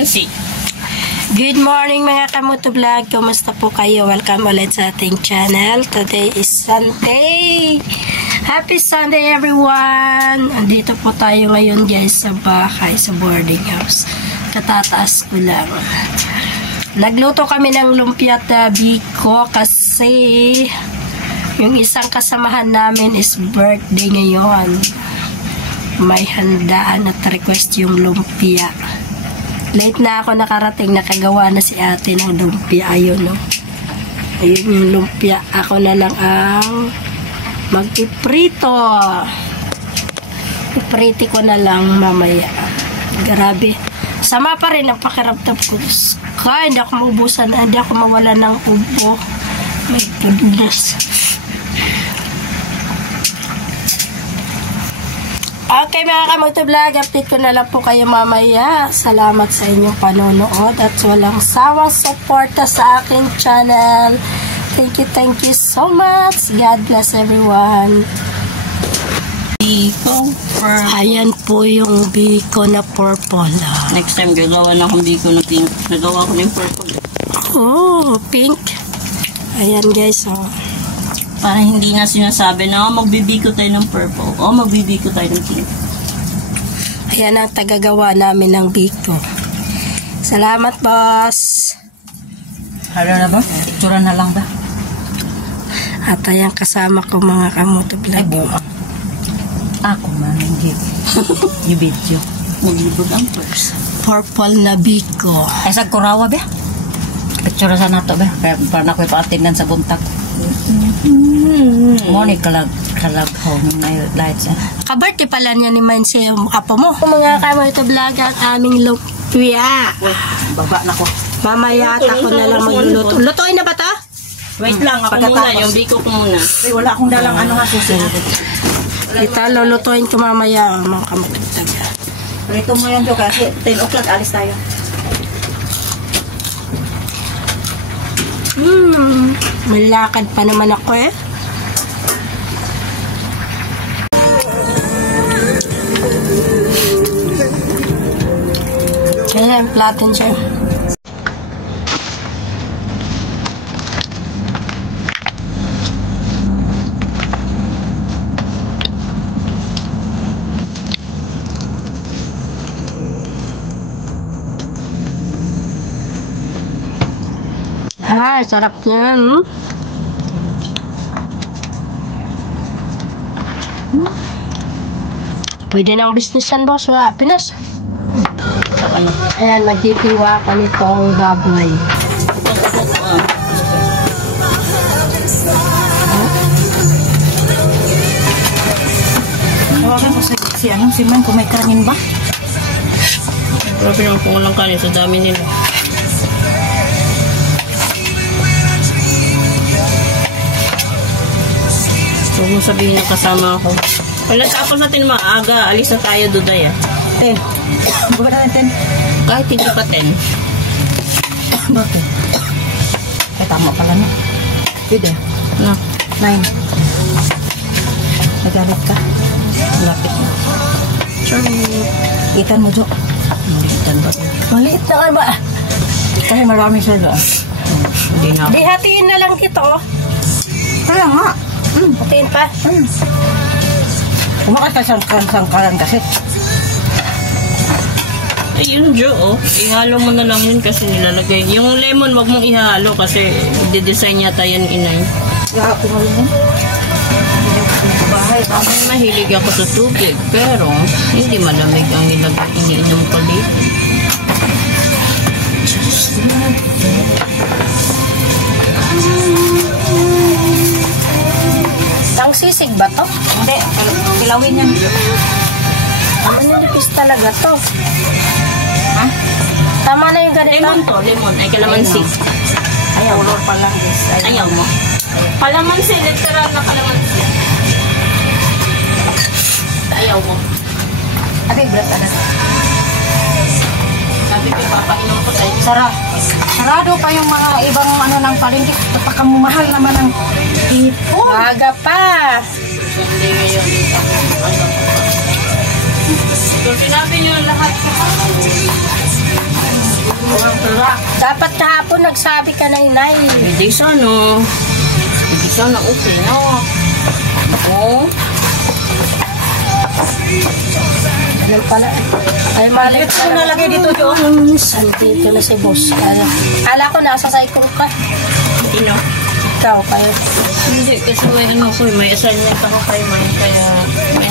Good morning mga kamoto vlog. Kumusta po kayo? Welcome ulit sa ating channel. Today is Sunday. Happy Sunday everyone! Andito po tayo ngayon guys sa bahay, sa boarding house. Katataas ko lang. Nagluto kami ng lumpia at biko kasi yung isang kasamahan namin is birthday ngayon. May handaan at request yung lumpia. Late na ako nakarating, nakagawa na si ate ng lumpia. Ayun, no? Ayun yung lumpia. Ako na lang ang magpiprito. Ipriti ko na lang mamaya. Grabe. Sama pa rin ang pakiramdam ko. Kaya hindi ako maubusan, hindi ako mawala ng ubo. My goodness. Okay mga kamotovlog, update ko na lang po kayo mamaya. Salamat sa inyong panonood at walang sawang suporta sa aking channel. Thank you so much. God bless everyone. Biko purple. Ayan po yung biko na purple. Next time gagawa na akong biko na pink. Nagawa ko na yung purple. Oh, pink. Ayan guys, oh. Para hindi na sinasabi na magbibiko tayo ng purple o magbibiko tayo ng pink. Ayan ang tagagawa namin ng biko. Salamat, boss. Halo na ba? Picture na lang ba? At ayan kasama ko mga kamotovlog. Ako man, hindi. Yung video. Maglibog ang purse. Purple na biko. Ay, sa kurawa ba? Picture sa nato ba? Kaya parang ako ipaatinan sa buntak. Morning kalag home na lights. Kabirthday pala niya ni Mansi yung apo mo. Mga kamotovlog ang aming lumpia. Wait, baba na ko. Mamaya ako na lang magluluto. Lutuin na ba ta? Wait lang, ako muna. Yung biko ko muna. Ay, wala akong dalang ano nga susunod. Kita lulutuin ko mamaya mga kamotovlog. Rito mo yan, Jo, kasi 10 o'clock alis tayo. May lakad pa naman ako eh. Ayan, platin siya. Ay, sarap yan. Pwede nang businessan, boss. Wala, Pinas. Ayan, magdipiwa ka nitong baboy. Tawagan ko si Man kung may kanin ba? Pero pinangpungan ng kanin sa dami nila. Huwag mo sabihin na kasama ako. Wala tapos natin maaga. Alis na tayo, Duday, ah. 10. Baba na 10. Kahit hindi pa 10. Bakit? Ay, tama pala na. Pwede. No. 9. Nagalit ka. Lapit na. Sure. Itan mo, Jo. Maliitan ba? Maliit na ka ba? Kasi marami siya doon. Hindi na. Di hatiin na lang ito. Kaya nga. Hatiin pa. Kumakas ka sangkalan kasi. Ayun, Jo, oh. Ihalo mo na lang yun kasi nilalagay. Yung lemon, wag mong ihalo kasi i-design yata yan inay. Kaya ako ngayon. Bahay, bakit mahilig ako sa tubig. Pero, hindi malamig ang iniinom ko dito. Ang sisig ba to? Hindi, kilawin yan. Ang nilipis talaga to. Ha? Tama na yung ganito. Lemon to, lemon. Ay, kalamansi. Ayaw mo. Pa lang, ayaw mo. Kalamansi, literal na kalamansi. Ayaw mo. Abi, blat agad. Sabi ko, papainom ko tayo. Sarado pa yung mga ibang ano ng palengke. Pakamahal naman ang hipon. Maga pa. Sunday ngayon. So, sinabi nyo lahat. Dapat kahapon nagsabi ka na inay. Hindi sana. Hindi sana okay na. Oo. Ano pala? Ay, mali. Ito na nalagay dito, Jo. Dito na si boss. Kala ko nasa cycle ka. Sino? Ikaw, kayo. Hindi, kasi may assignment ako kay May, kaya may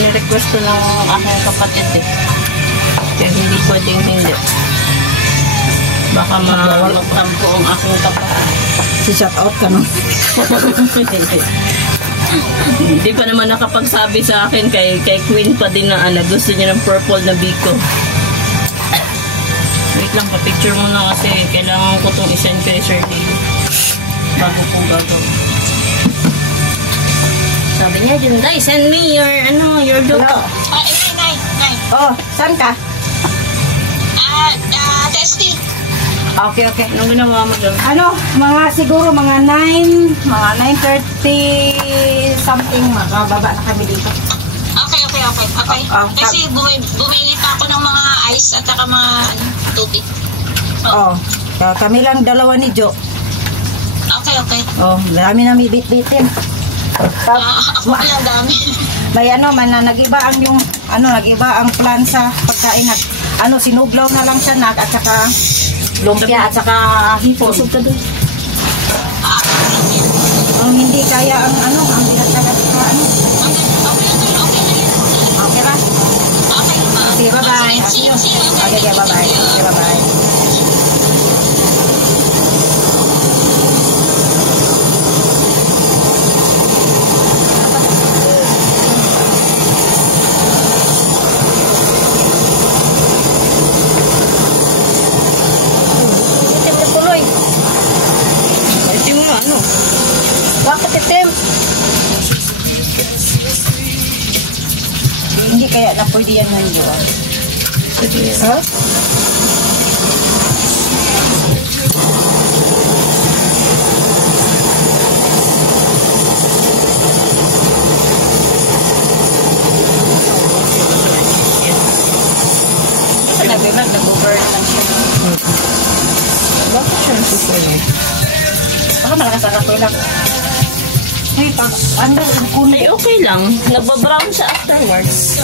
nirequest ko ng aking kapatid eh. Kaya hindi pwedeng hindi. Baka mag-tampo ang aking kapatid. Si-shout out ka, no? Hindi pa naman nakapagsabi sa akin kay Queen pa din na gusto niya ng purple na biko. Wait lang, pa-picture muna kasi kailangan ko itong isend kay Sir Dale bago po gagawin. Sabi niya, Junday, send me your doco. Nay. Oh, saan ka? Testing. Okay. Anong ginawa mo doon? Siguro mga 9:30 something, makababa na kami dito. Okay. Kasi bumili pa ako ng mga ice at saka mga tubig. Kami lang dalawa ni Jo. Okay. Dami na bit-bitin. Ako lang dami. May nagiba ang nagiba ang plan sa pagkain at sinuglaw na lang siya at saka lumpia at saka hipon. Ang hindi kaya ang binatagat sa Okay ba? Okay, bye-bye. See you. Okay, bye-bye. Okay, bye-bye. Itim na tuloy. Ito mo Bakit itim? Hindi kaya na pwede yan ngayon, di ba? Ha? Kasi nag-burn lang siya. Bakit siya nasusunod? Baka malakas ang apoy lang. Hey, Ay, okay lang. Nagbabrown siya afterwards.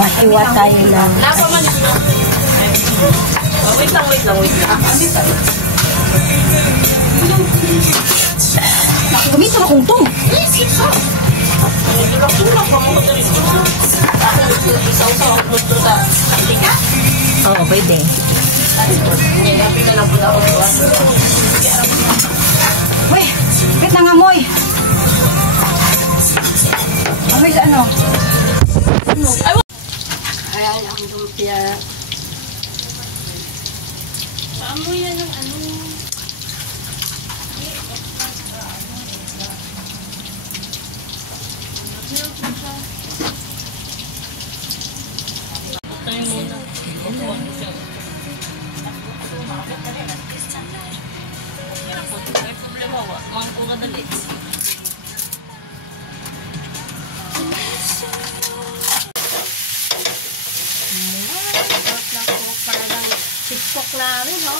Wahiwa tayo lang. Wait lang. Kumita na kung itong. Oo, pwede. Uy, wait lang amoy. Amoy sa ano? Ayan, ang lumpia. Amoy yan ng ano. Tayo muna. May problema ba? Mga ko kadali. Parang sipok namin, no?